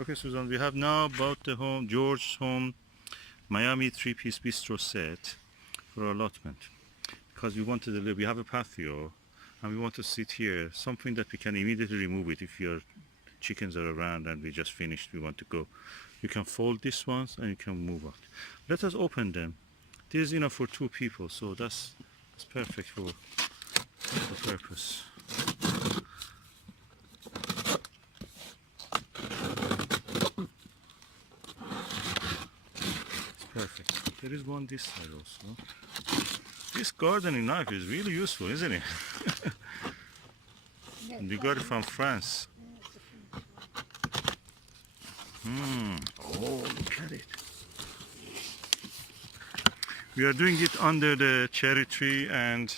Okay, Susan, we have now bought the home, George's home, Miami 3-piece bistro set for allotment. Because we wanted to live, we have a patio and we want to sit here, something that we can immediately remove it if your chickens are around and we just finished, we want to go. You can fold these ones and you can move out. Let us open them. This is enough for 2 people, so that's perfect for the purpose. Perfect. There is one this side also. This gardening knife is really useful, isn't it? And we got it from France. Oh, look at it. We are doing it under the cherry tree and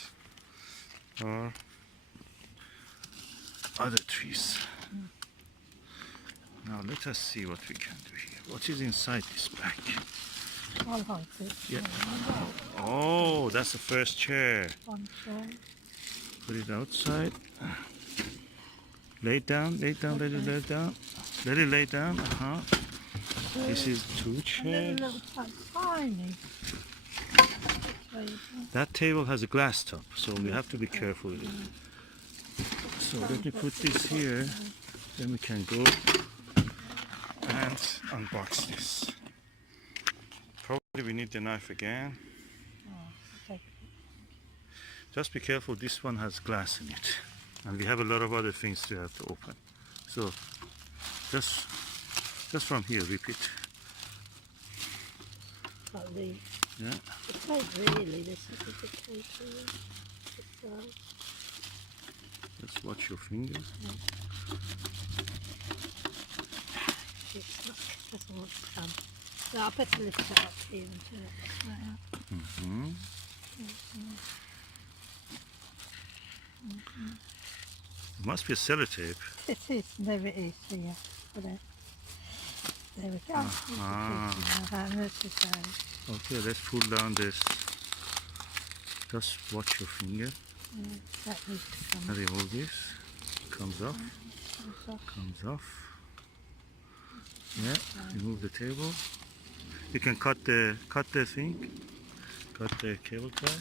other trees. Now let us see what we can do here. What is inside this bag? I like it. Yeah. Oh, that's the first chair. One chair. Put it outside. Lay it down, let it lay down. Let it lay down. This is 2 chairs. Tiny. That table has a glass top, so we have to be careful with it. So let me put this here, then we can go and unbox this. Probably we need the knife again. Just be careful, this one has glass in it. And we have a lot of other things to have to open. So just from here, rip it. Yeah. The tape really, this is the tape really. Just watch your fingers. It's not, doesn't want to come. So I better lift it up here and turn it right up. It must be a sellotape. It is, there it is, so yeah, put it. There we go. Okay, let's pull down this. Just watch your finger. That needs to come. And remove this. Comes off. Comes off. Yeah. Remove the table. You can cut the thing. Cut the cable tie.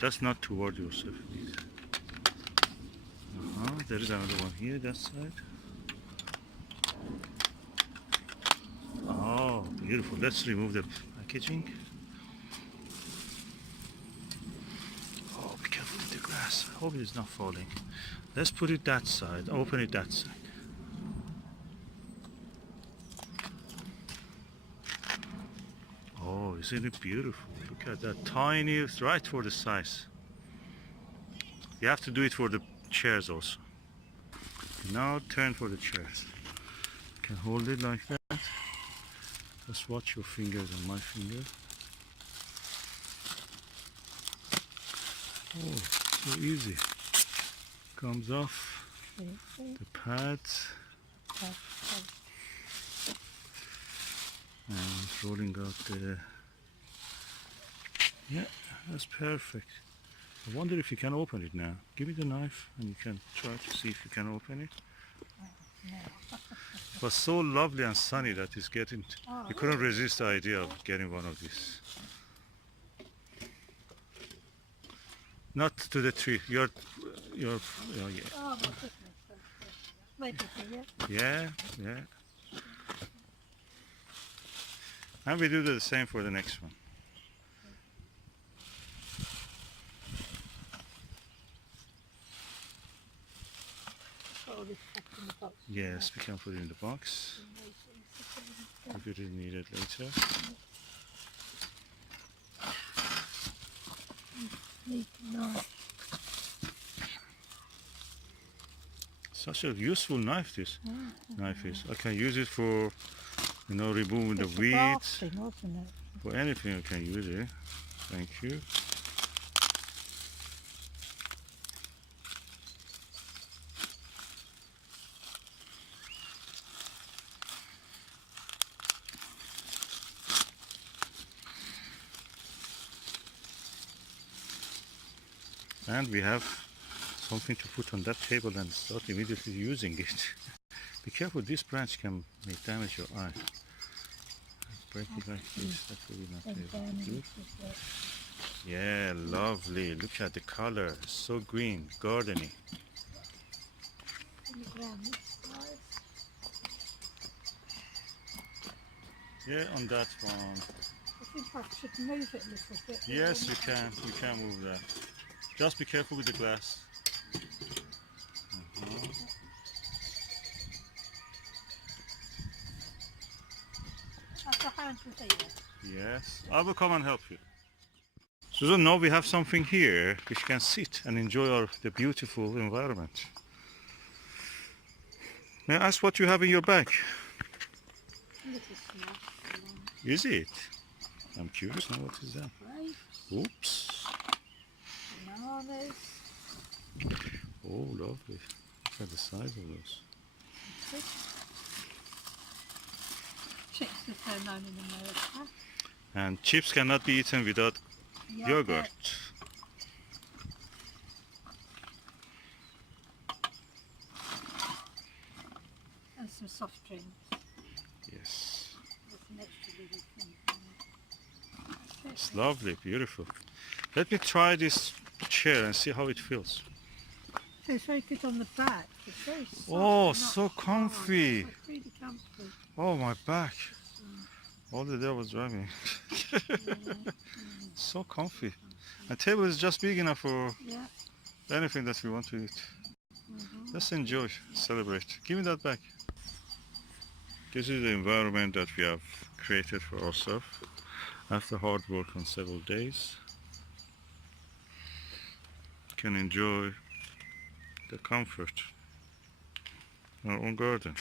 Just not toward yourself, please. There is another one here, that side. Oh, beautiful. Let's remove the packaging. Oh, be careful with the glass. I hope it is not falling. Let's put it that side. Open it that side. Oh, isn't it beautiful? Look at that. Tiny, right for the size. You have to do it for the chairs also. Now turn for the chairs. You can hold it like that. Just watch your fingers on my finger. Oh, so easy. Comes off the pads. And rolling out the... Yeah, that's perfect. I wonder if you can open it now. Give me the knife and you can try to see if you can open it. It was so lovely and sunny that it's getting... You couldn't resist the idea of getting one of these. Not to the tree. Your yeah. Oh, my goodness. Yeah. And we do the same for the next one. Yes, we can put it in the box if it is needed later. Such a useful knife this knife is. I can use it for, removing the weeds. For anything I can use it. Thank you. And we have something to put on that table and start immediately using it. Be careful, this branch can make damage your eye. Break it like this, that will be not able to do. Yeah, lovely. Look at the color, so green, gardeny. Yeah, on that one. I think I should move it a little bit. Yes, you can move that. Just be careful with the glass. That's a handle here. Yes, I will come and help you. Susan, now we have something here which can sit and enjoy the beautiful environment. May I ask what you have in your bag? Little snack. Is it? I'm curious now, what is that? Grapes, Oops. bananas, Oh, lovely. Look at the size of those. chips as they're known in America. And chips cannot be eaten without yogurt. And some soft drinks. Yes. There's an extra little thing. It's lovely, beautiful. Let me try this chair and see how it feels. So it's very good on the back. It's very soft. Oh, not so hard. comfy. It's really comfy. Oh, my back. All the day I was driving. So comfy. The table is just big enough for Yeah. anything that we want to eat. Just enjoy, celebrate. Give me that back. This is the environment that we have created for ourselves after hard work on several days. Can enjoy the comfort of our own garden.